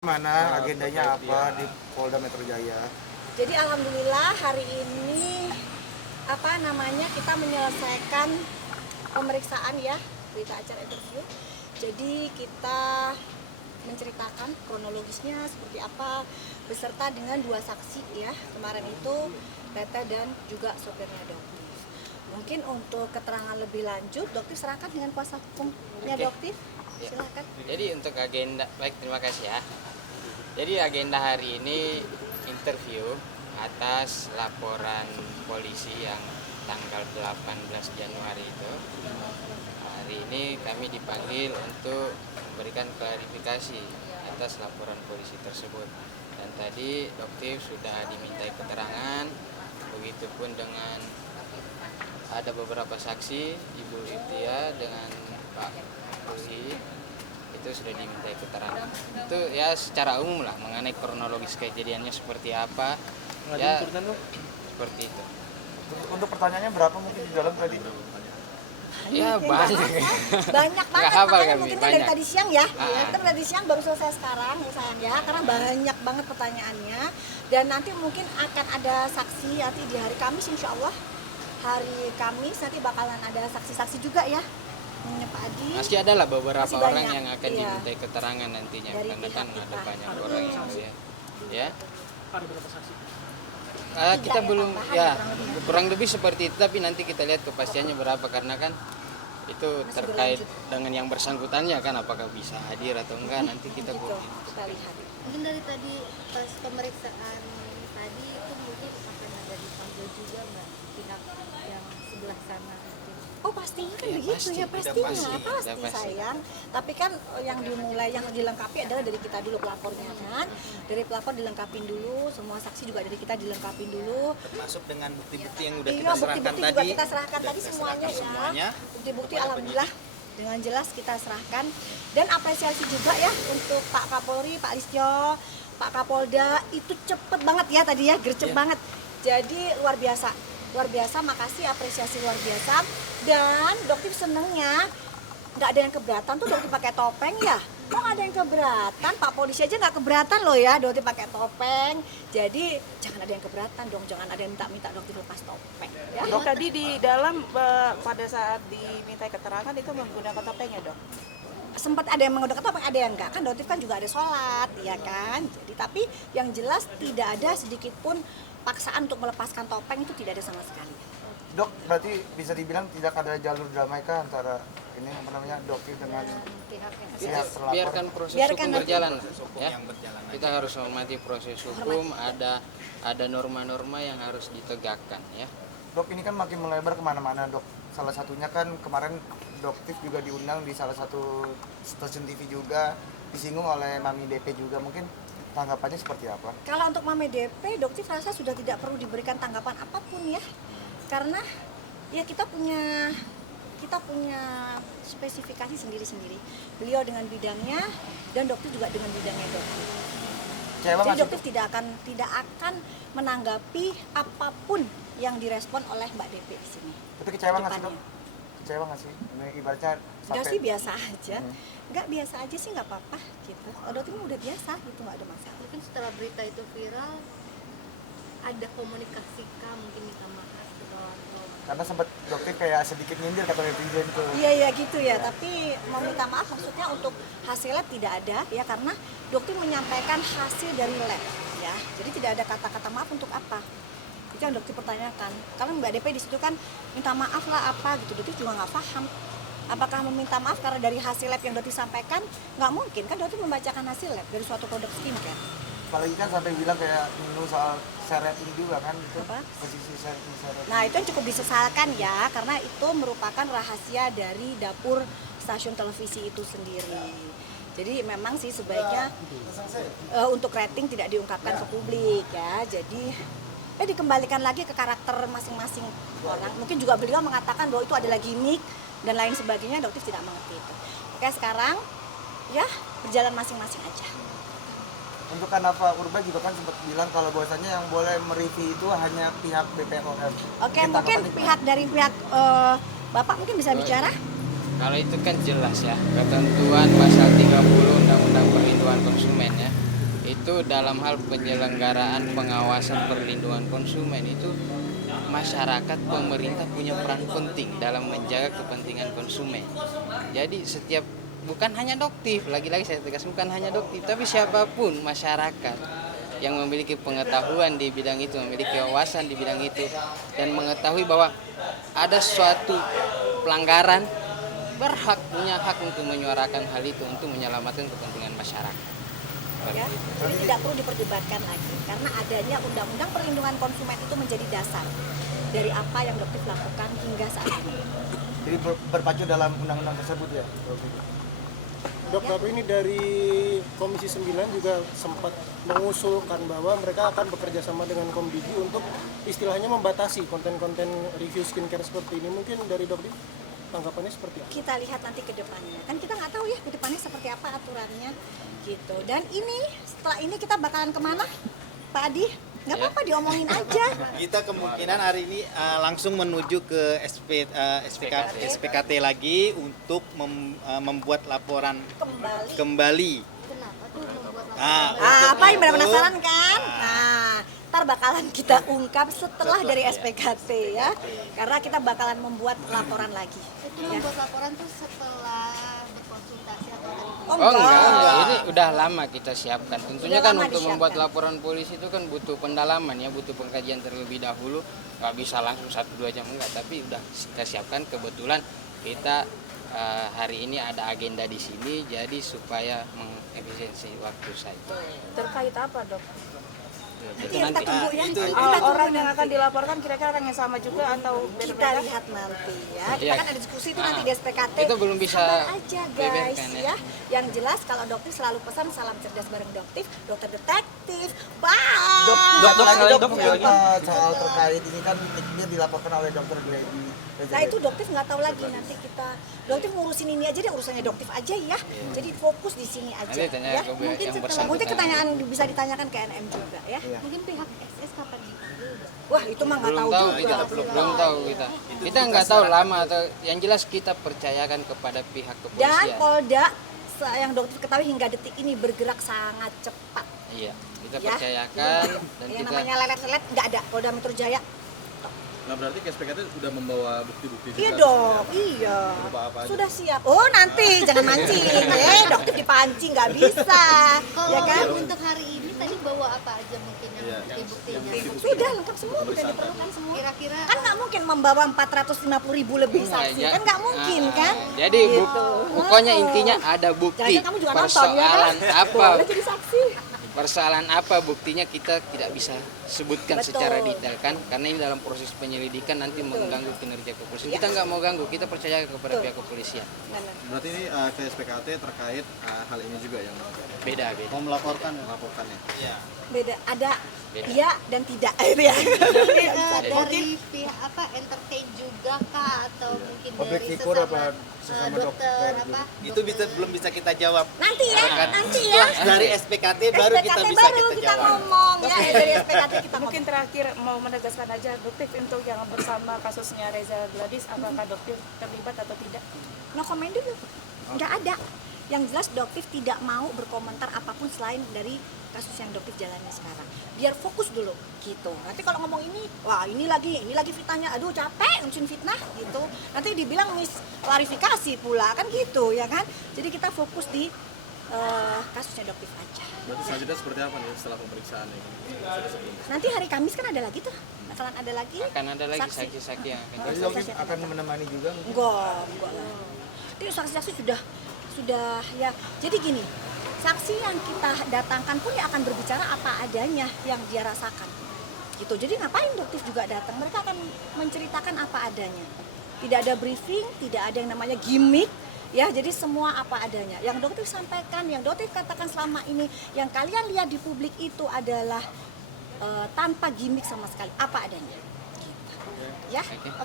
Mana agendanya apa di Polda Metro Jaya? Jadi alhamdulillah hari ini kita menyelesaikan pemeriksaan ya, berita acara interview. Jadi kita menceritakan kronologisnya seperti apa beserta dengan 2 saksi ya. Kemarin itu Tete dan juga sopirnya Doktif. Mungkin untuk keterangan lebih lanjut Doktif serahkan dengan kuasa hukumnya Doktif. Silakan. Jadi untuk agenda, baik terima kasih ya. Jadi agenda hari ini interview atas laporan polisi yang tanggal 18 Januari itu. Hari ini kami dipanggil untuk memberikan klarifikasi atas laporan polisi tersebut. Dan tadi Doktif sudah dimintai keterangan, begitupun dengan ada beberapa saksi, Ibu Itia dengan Pak Polisi itu sudah dimintai keterangan. Itu ya secara umum lah mengenai kronologis kejadiannya seperti apa. Ya seperti itu. Untuk pertanyaannya berapa mungkin di dalam tadi? Ya banyak. Banyak banget, hafal makanya kami, mungkin banyak. dari tadi siang ya. Ah. Kita dari tadi siang baru selesai sekarang ya sayang ya, karena banyak banget pertanyaannya. Dan nanti mungkin akan ada saksi nanti di hari Kamis, insya Allah hari Kamis nanti bakalan ada saksi-saksi juga ya. Pak Adi. Masih ada lah beberapa Masih orang banyak, yang akan iya. dimintai keterangan nantinya Dari karena pihak kan kita. ada banyak orang yang ya. Ada berapa saksi? Kita ya, belum tambahan ya kurang kurang lebih seperti itu, tapi nanti kita lihat kepastiannya berapa karena kan itu Masih terkait berlanjut. dengan yang bersangkutannya kan, apakah bisa hadir atau enggak nanti kita Gitu, kita lihat. Mungkin dari tadi pas pemeriksaan tadi itu mungkin akan ada dipanggil juga mbak pihak yang sebelah sana mungkin. Oh pastinya kan Iya, begitu pasti. ya, Udah pastinya pasti. pasti, Udah pasti. sayang. Tapi kan yang dimulai, yang dilengkapi adalah dari kita dulu pelapornya kan. Dari pelapor dilengkapin dulu, semua saksi juga dari kita dilengkapin dulu. Termasuk dengan bukti-bukti yang udah Iya, kita serahkan bukti-bukti tadi. juga kita serahkan tadi semuanya ya. Semuanya. Bukti-bukti alhamdulillah dengan jelas kita serahkan. Dan apresiasi juga ya untuk Pak Kapolri, Pak Listio, Pak Kapolda, itu cepet banget ya tadi ya, gercep banget. Jadi luar biasa. Luar biasa, makasih, apresiasi luar biasa. Dan Doktif senengnya nggak ada yang keberatan tuh Doktif pakai topeng ya. Kok nggak ada yang keberatan? Pak polisi aja nggak keberatan loh ya Doktif pakai topeng. Jadi jangan ada yang keberatan dong, jangan ada yang minta Doktif lepas topeng ya. Dok, tadi di dalam pada saat dimintai keterangan itu menggunakan topeng ya dok? Sempat ada yang menggunakan topeng, ada yang enggak kan. Doktif kan juga ada sholat ya kan. Jadi tapi yang jelas tidak ada sedikit pun paksaan untuk melepaskan topeng, itu tidak ada sama sekali. Dok, berarti bisa dibilang tidak ada jalur damai kah antara ini apa namanya Doktif dengan Pihak yang pihak terlapor? biarkan proses Biarkan hukum nanti. berjalan ya. yang berjalan Kita harus menghormati proses hukum, ada norma-norma yang harus ditegakkan ya. Dok, ini kan makin melebar kemana-mana dok. Salah satunya kan kemarin Doktif juga diundang di salah satu stasiun TV juga, disinggung oleh Mami DP juga. Mungkin tanggapannya seperti apa? Kalau untuk Mame DP, Doktif rasa sudah tidak perlu diberikan tanggapan apapun ya. Karena ya kita punya spesifikasi sendiri-sendiri. Beliau dengan bidangnya dan Doktif juga dengan bidangnya Doktif. Kecewa Jadi nggak sih, Doktif tidak akan menanggapi apapun yang direspon oleh Mbak DP di sini. Itu kecewa nggak sih dok? Depannya. Kecewa nggak sih? Ini ibaratnya Enggak sampai sih, biasa aja. Enggak, biasa aja sih, nggak apa-apa gitu. Kalau Doktif udah biasa gitu, nggak ada masalah. mungkin setelah berita itu viral ada komunikasi kah mungkin minta maaf atau karena sempat Doktif kayak sedikit nyindir kata netizen tuh. Iya gitu ya, tapi meminta maaf maksudnya untuk hasil lab tidak ada ya, karena Dokter menyampaikan hasil dari lab ya. Jadi tidak ada kata-kata maaf untuk apa. Itu yang Dokter pertanyakan. Karena Mbak DP di situ kan minta maaf lah apa gitu. Dokter juga nggak paham. Apakah meminta maaf karena dari hasil lab yang Dokter sampaikan? Nggak mungkin kan, Dokter membacakan hasil lab dari suatu produk skincare. Apalagi kan sampai bilang kayak menu soal seret ini juga kan itu. Apa? Posisi seret. Nah itu yang cukup disesalkan ya, karena itu merupakan rahasia dari dapur stasiun televisi itu sendiri. Jadi memang sih sebaiknya untuk rating tidak diungkapkan ke publik ya. Jadi dikembalikan lagi ke karakter masing-masing orang. Mungkin juga beliau mengatakan bahwa itu adalah gimmick dan lain sebagainya. Dokter tidak mengerti itu. Oke, sekarang ya berjalan masing-masing aja. Untuk Kanava Urba juga kan sempat bilang kalau bahwasannya yang boleh mereview itu hanya pihak BPOM. Oke, mungkin dari pihak Bapak mungkin bisa bicara. Kalau itu kan jelas ya, ketentuan pasal 30 Undang-Undang Perlindungan Konsumen ya. itu dalam hal penyelenggaraan pengawasan perlindungan konsumen itu masyarakat, pemerintah punya peran penting dalam menjaga kepentingan konsumen. Jadi setiap, bukan hanya Doktif, lagi-lagi saya tegas, bukan hanya Doktif, tapi siapapun masyarakat yang memiliki pengetahuan di bidang itu, memiliki wawasan di bidang itu, dan mengetahui bahwa ada suatu pelanggaran, punya hak untuk menyuarakan hal itu untuk menyelamatkan kepentingan masyarakat. Ya, jadi tidak perlu diperdebatkan lagi karena adanya undang-undang perlindungan konsumen itu menjadi dasar dari apa yang Doktif lakukan hingga saat ini. Jadi berpacu dalam undang-undang tersebut ya. Dok, tapi ini dari Komisi 9 juga sempat mengusulkan bahwa mereka akan bekerja sama dengan Komdigi untuk istilahnya membatasi konten-konten review skincare seperti ini. Mungkin dari Doktif tanggapannya seperti apa? Kita lihat nanti ke depannya. Kan kita nggak tahu ya ke depannya seperti apa aturannya gitu. Dan ini setelah ini kita bakalan kemana, Pak Adi? Nggak apa-apa diomongin aja. Kita kemungkinan hari ini langsung menuju ke SPKT lagi untuk membuat laporan kembali. Kenapa tuh membuat Apa yang pada penasaran kan? Nah, ntar bakalan kita ungkap setelah dari SPKT ya. Karena kita bakalan membuat laporan lagi. itu membuat laporan tuh setelah berkonsultasi atau tadi? Oh, Oh enggak, ini udah lama kita siapkan. Tentunya Udah kan lama untuk membuat disiapkan. laporan polisi itu kan butuh pendalaman ya, butuh pengkajian terlebih dahulu. Nggak bisa langsung 1-2 jam enggak, tapi udah kita siapkan. Kebetulan kita hari ini ada agenda di sini, jadi supaya mengefisiensi waktu saja. Terkait apa, Dok? Itu Iya, kita nanti. tunggu ya. itu. Kita tunggu Orang yang nanti. akan dilaporkan kira-kira orang yang sama juga atau Kita berbeda? lihat nanti ya. Kita Iya. kan ada diskusi itu nanti di SPKT. Itu belum bisa Sabar aja guys beberkan, ya. ya. Yang jelas kalau Doktif selalu pesan salam cerdas bareng Doktif, dokter detektif. Bye. Dok, soal terkait ini kan ini dilaporkan oleh Dokter Glady. Nah itu Doktif nggak tahu lagi, nanti kita Doktif ngurusin ini aja deh, urusannya Doktif aja ya. Jadi fokus di sini aja Nanti tanya ya. ke Mungkin yang setelah bersangkutan. mungkin pertanyaan bisa ditanyakan ke NM juga ya. Mungkin pihak SS kapan dipanggil? Wah itu mah nggak Belum tahu tahu juga. kita, belum tahu kita. Kita nggak tahu lama atau yang jelas kita percayakan kepada pihak Dan kepolisian. Polda yang Doktif ketahui hingga detik ini bergerak sangat cepat. Iya, kita Ya. percayakan dan Yang kita namanya lelet-lelet nggak ada. Polda Metro Jaya. Nah berarti SPKT udah membawa bukti-bukti juga. Iya dong, iya. Berupa apa aja? Sudah siap. Oh nanti jangan mancing, Doktif dipancing nggak bisa, Kalau ya kan? untuk hari ini tadi bawa apa aja mungkin yang bukti-buktinya? Sudah lengkap semua, sudah diperlukan semua. Kira-kira Kan nggak mungkin membawa 450.000 lebih saksi, Ya. kan nggak mungkin kan? Jadi Gitu. pokoknya intinya ada bukti. Jangan kamu juga nonton ya Persoalan kan? apa? Boleh jadi saksi. Persoalan apa buktinya kita tidak bisa sebutkan Betul. secara detail kan, karena ini dalam proses penyelidikan nanti mengganggu kinerja kepolisian. Kita nggak mau ganggu, kita percaya kepada Betul. pihak kepolisian. Benar. Berarti ini ke SPKT terkait hal ini juga yang Beda. mau melaporkannya. Iya. Beda, ada Beda. iya dan tidak itu ya. dari pihak apa entertain juga kah atau mungkin Public dari figure apa sesama sesama dokter dokter apa? Itu belum bisa kita jawab. Nanti ya, Akan nanti ya. dari SPKT baru kita SPKT bisa baru kita kita jawab. ngomong ya, dari SPKT kita Mungkin ngomong. terakhir mau menegaskan aja, Doktif untuk yang bersama kasusnya Reza Gladys, apakah Doktif terlibat atau tidak? No comment dulu, nggak ada. Yang jelas Doktif tidak mau berkomentar apapun selain dari kasus yang Doktif jalani sekarang. Biar fokus dulu gitu. Nanti kalau ngomong ini, wah ini lagi fitnahnya, aduh capek ngurusin fitnah gitu. Nanti dibilang misklarifikasi pula kan gitu ya kan. Jadi kita fokus di kasusnya Doktif aja. Berarti selanjutnya seperti apa nih setelah pemeriksaan ini? Nanti hari Kamis kan ada lagi tuh, bakalan ada lagi. Akan ada lagi Saksi. saksi-saksi yang akan Jadi Doktif akan menemani juga. Enggak lah. Ini saksi-saksi sudah ya. Jadi gini, saksi yang kita datangkan pun ya akan berbicara apa adanya yang dia rasakan. Gitu. Jadi ngapain Doktif juga datang? Mereka akan menceritakan apa adanya. Tidak ada briefing, tidak ada yang namanya gimmick. Ya, jadi semua apa adanya. Yang Doktif sampaikan, yang Doktif katakan selama ini, yang kalian lihat di publik itu adalah tanpa gimmick sama sekali, apa adanya. Gitu. Ya.